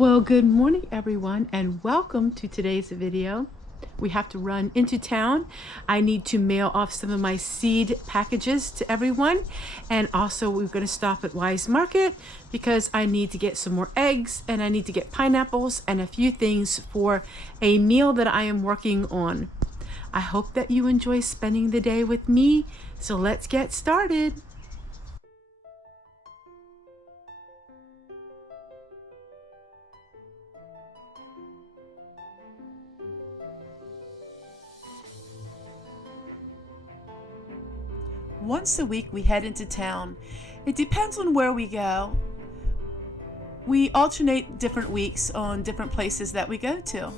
Well, good morning everyone and welcome to today's video. We have to run into town. I need to mail off some of my seed packages to everyone, and also we're going to stop at Wise Market because I need to get some more eggs and I need to get pineapples and a few things for a meal that I am working on. I hope that you enjoy spending the day with me, so let's get started. Once a week we head into town. It depends on where we go. We alternate different weeks on different places that we go to.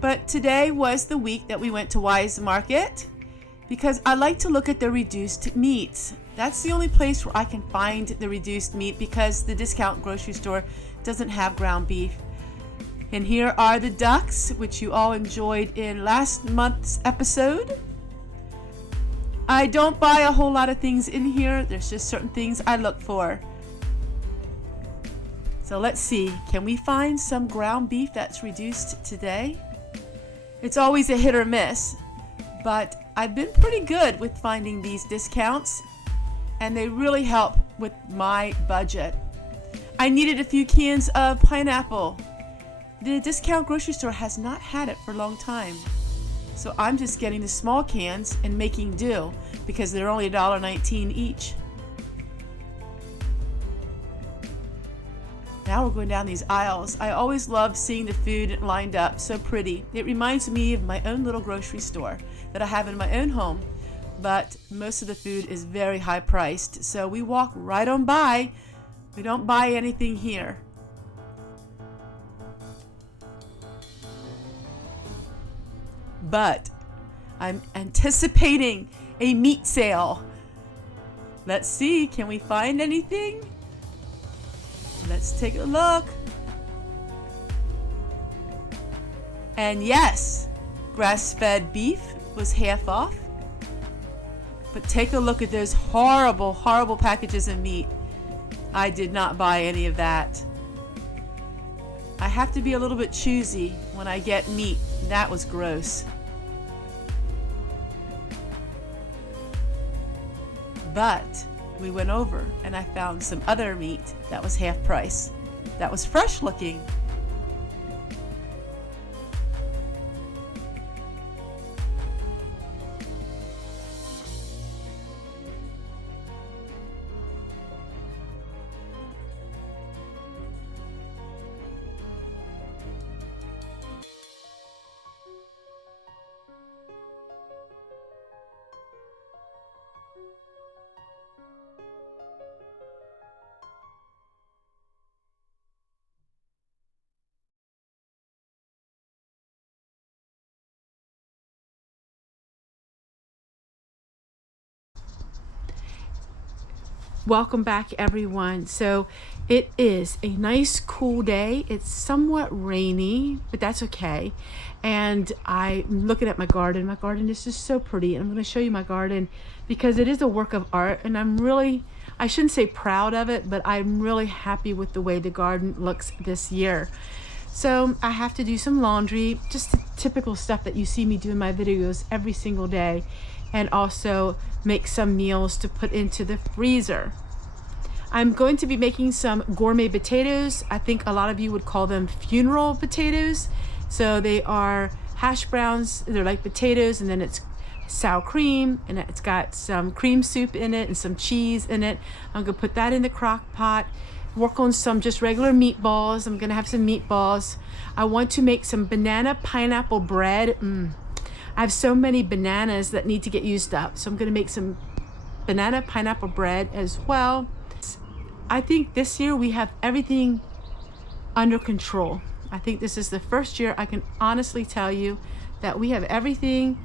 But today was the week that we went to Wise Market because I like to look at the reduced meats. That's the only place where I can find the reduced meat because the discount grocery store doesn't have ground beef. And here are the ducks, which you all enjoyed in last month's episode. I don't buy a whole lot of things in here. There's just certain things I look for. So let's see, can we find some ground beef that's reduced today? It's always a hit or miss, but I've been pretty good with finding these discounts, and they really help with my budget. I needed a few cans of pineapple. The discount grocery store has not had it for a long time. So I'm just getting the small cans and making do because they're only $1.19 each. Now we're going down these aisles. I always love seeing the food lined up, so pretty. It reminds me of my own little grocery store that I have in my own home, but most of the food is very high priced. So we walk right on by. We don't buy anything here. But I'm anticipating a meat sale. Let's see, can we find anything? Let's take a look. And yes, grass-fed beef was half off. But take a look at those horrible, horrible packages of meat. I did not buy any of that. I have to be a little bit choosy when I get meat. That was gross. But we went over and I found some other meat that was half price. That was fresh looking. Welcome back everyone. So it is a nice cool day. It's somewhat rainy, but that's okay. And I'm looking at my garden. My garden is just so pretty. And I'm going to show you my garden because it is a work of art. And I'm really, I shouldn't say proud of it, but I'm really happy with the way the garden looks this year. So I have to do some laundry, just the typical stuff that you see me do in my videos every single day. And also make some meals to put into the freezer. I'm going to be making some gourmet potatoes. I think a lot of you would call them funeral potatoes. So they are hash browns. They're like potatoes, and then it's sour cream, and it's got some cream soup in it and some cheese in it. I'm gonna put that in the crock pot. Work on some just regular meatballs. I'm gonna have some meatballs. I want to make some banana pineapple bread. I have so many bananas that need to get used up. So I'm gonna make some banana pineapple bread as well. I think this year we have everything under control. I think this is the first year I can honestly tell you that we have everything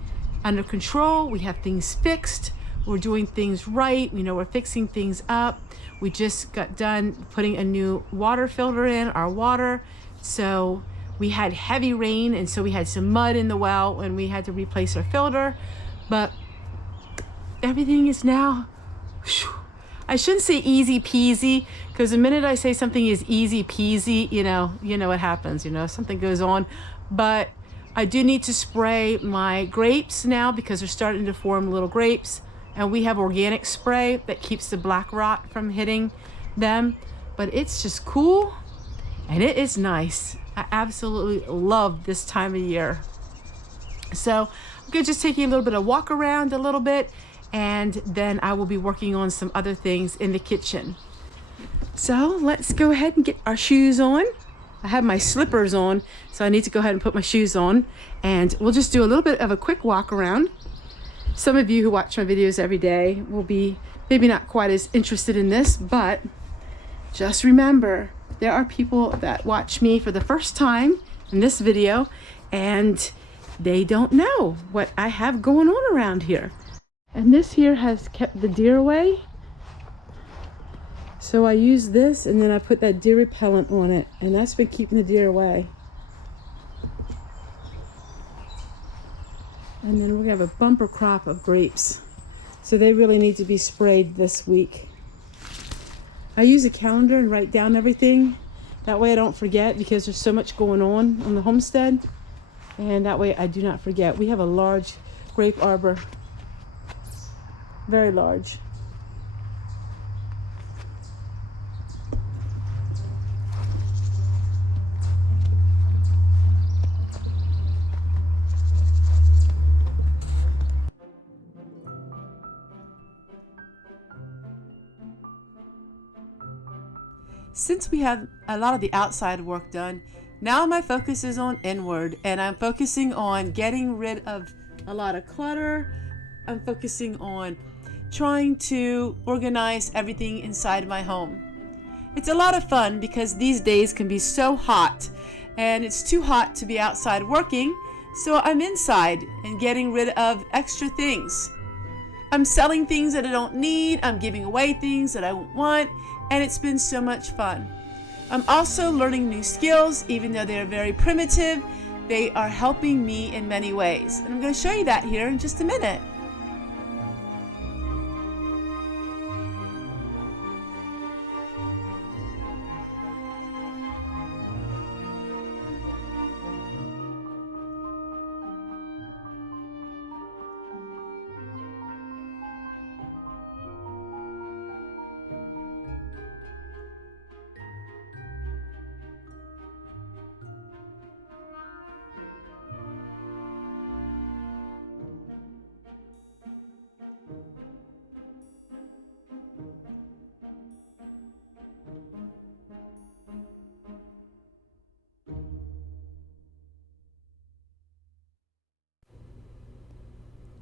under control. We have things fixed. We're doing things right. We know we're fixing things up. We just got done putting a new water filter in our water. So we had heavy rain, and so we had some mud in the well and we had to replace our filter. But everything is now, I shouldn't say easy peasy, because the minute I say something is easy peasy, you know what happens, something goes on. But I do need to spray my grapes now because they're starting to form little grapes, and we have organic spray that keeps the black rot from hitting them. But it's just cool and it is nice. I absolutely love this time of year. So I'm gonna just take you a little bit of walk around a little bit, and then I will be working on some other things in the kitchen. So let's go ahead and get our shoes on. I have my slippers on, so I need to go ahead and put my shoes on, and we'll just do a little bit of a quick walk around. Some of you who watch my videos every day will be maybe not quite as interested in this, but just remember, there are people that watch me for the first time in this video, and they don't know what I have going on around here. And this here has kept the deer away. So I use this, and then I put that deer repellent on it, and that's been keeping the deer away. And then we're gonna have a bumper crop of grapes. So they really need to be sprayed this week. I use a calendar and write down everything. That way I don't forget, because there's so much going on the homestead. And that way I do not forget. We have a large grape arbor. Very large. Since we have a lot of the outside work done, now my focus is on inward, and I'm focusing on getting rid of a lot of clutter. I'm focusing on trying to organize everything inside my home. It's a lot of fun because these days can be so hot, and it's too hot to be outside working, so I'm inside and getting rid of extra things. I'm selling things that I don't need, I'm giving away things that I don't want, and it's been so much fun. I'm also learning new skills, even though they're very primitive. They are helping me in many ways, and I'm going to show you that here in just a minute.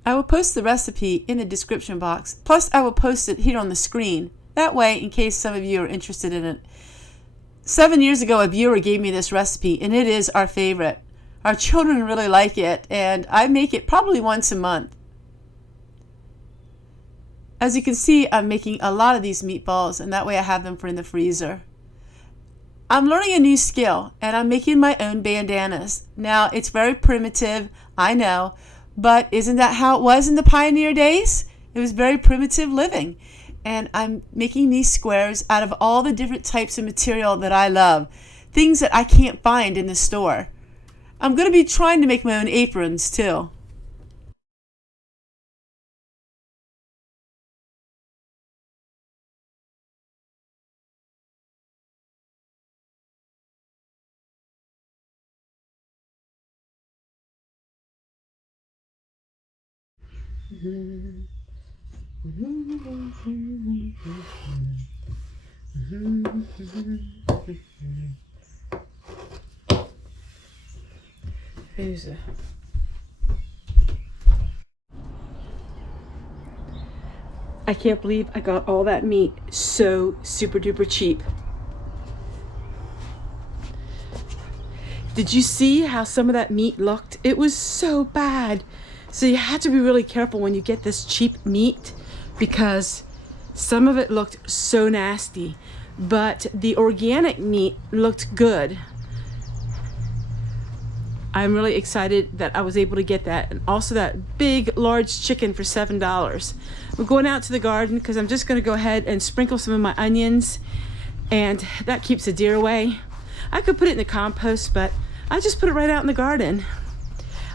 I will post the recipe in the description box, plus I will post it here on the screen. That way, in case some of you are interested in it. 7 years ago, a viewer gave me this recipe, and it is our favorite. Our children really like it, and I make it probably once a month. As you can see, I'm making a lot of these meatballs, and that way I have them for in the freezer. I'm learning a new skill, and I'm making my own bandanas. Now, it's very primitive, I know, but isn't that how it was in the pioneer days? It was very primitive living. And I'm making these squares out of all the different types of material that I love. Things that I can't find in the store. I'm going to be trying to make my own aprons too. I can't believe I got all that meat so super duper cheap. Did you see how some of that meat looked? It was so bad. So you have to be really careful when you get this cheap meat, because some of it looked so nasty, but the organic meat looked good. I'm really excited that I was able to get that, and also that big large chicken for $7. I'm going out to the garden because I'm just going to go ahead and sprinkle some of my onions, and that keeps the deer away. I could put it in the compost, but I just put it right out in the garden.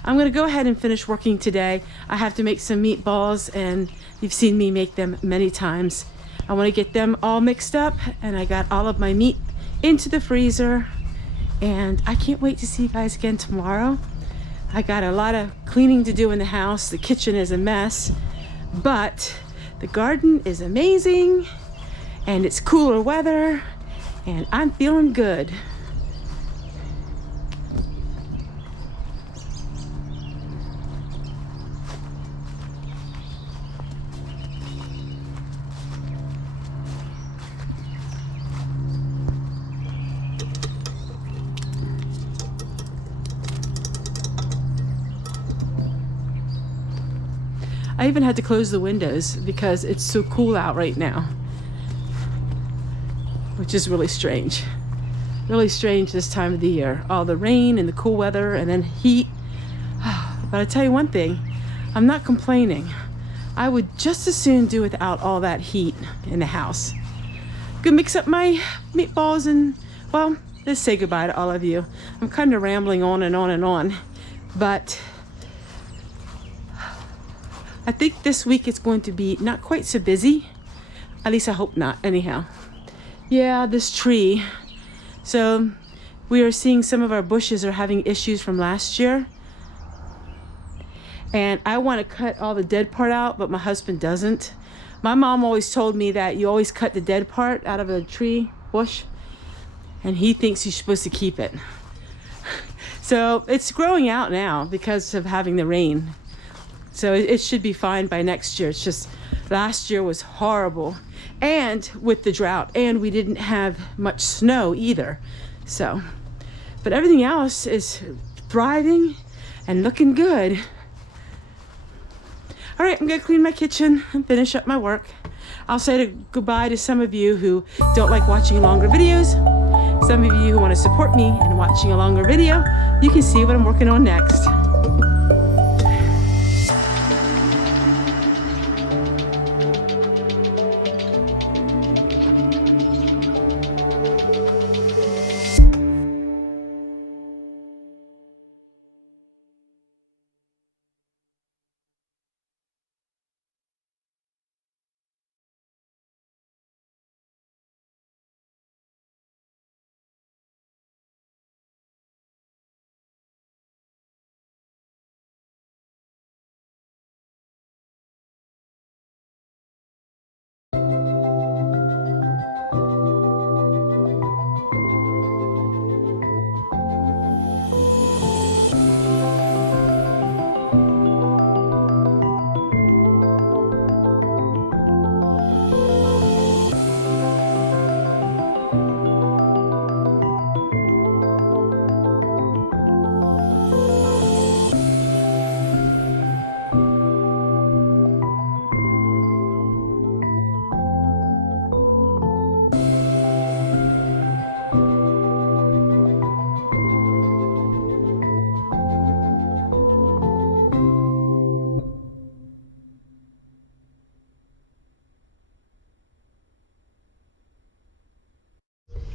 I'm going to go ahead and finish working today. I have to make some meatballs, and you've seen me make them many times. I want to get them all mixed up, and I got all of my meat into the freezer, and I can't wait to see you guys again tomorrow. I got a lot of cleaning to do in the house. The kitchen is a mess, but the garden is amazing, and it's cooler weather, and I'm feeling good. I even had to close the windows because it's so cool out right now, which is really strange. Really strange this time of the year. All the rain and the cool weather and then heat. But I tell you one thing, I'm not complaining. I would just as soon do without all that heat in the house. Gonna mix up my meatballs and, well, let's say goodbye to all of you. I'm kind of rambling on and on and on, but I think this week it's going to be not quite so busy. At least I hope not, anyhow. Yeah, this tree. So we are seeing some of our bushes are having issues from last year. And I want to cut all the dead part out, but my husband doesn't. My mom always told me that you always cut the dead part out of a tree bush, and he thinks you're supposed to keep it. So it's growing out now because of having the rain. So it should be fine by next year. It's just last year was horrible, and with the drought, and we didn't have much snow either. So, but everything else is thriving and looking good. All right, I'm gonna clean my kitchen and finish up my work. I'll say goodbye to some of you who don't like watching longer videos. Some of you who want to support me in watching a longer video, you can see what I'm working on next.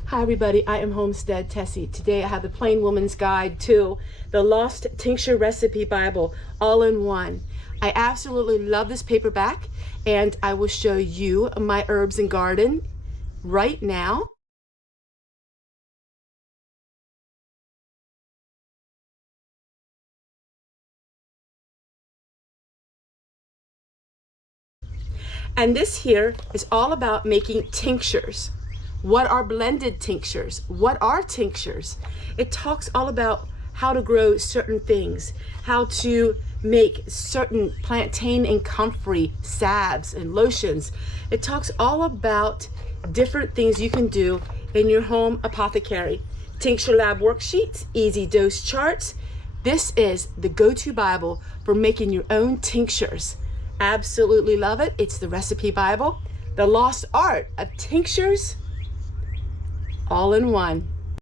Hi everybody, I am Homestead Tessie. Today I have the Plain Woman's Guide to the Lost Tincture Recipe Bible all in one. I absolutely love this paperback, and I will show you my herbs and garden right now. And this here is all about making tinctures. What are blended tinctures? What are tinctures? It talks all about how to grow certain things, how to make certain plantain and comfrey salves and lotions. It talks all about different things you can do in your home apothecary. Tincture lab worksheets, easy dose charts. This is the go-to Bible for making your own tinctures. Absolutely love it. It's the recipe Bible, the lost art of tinctures, all in one.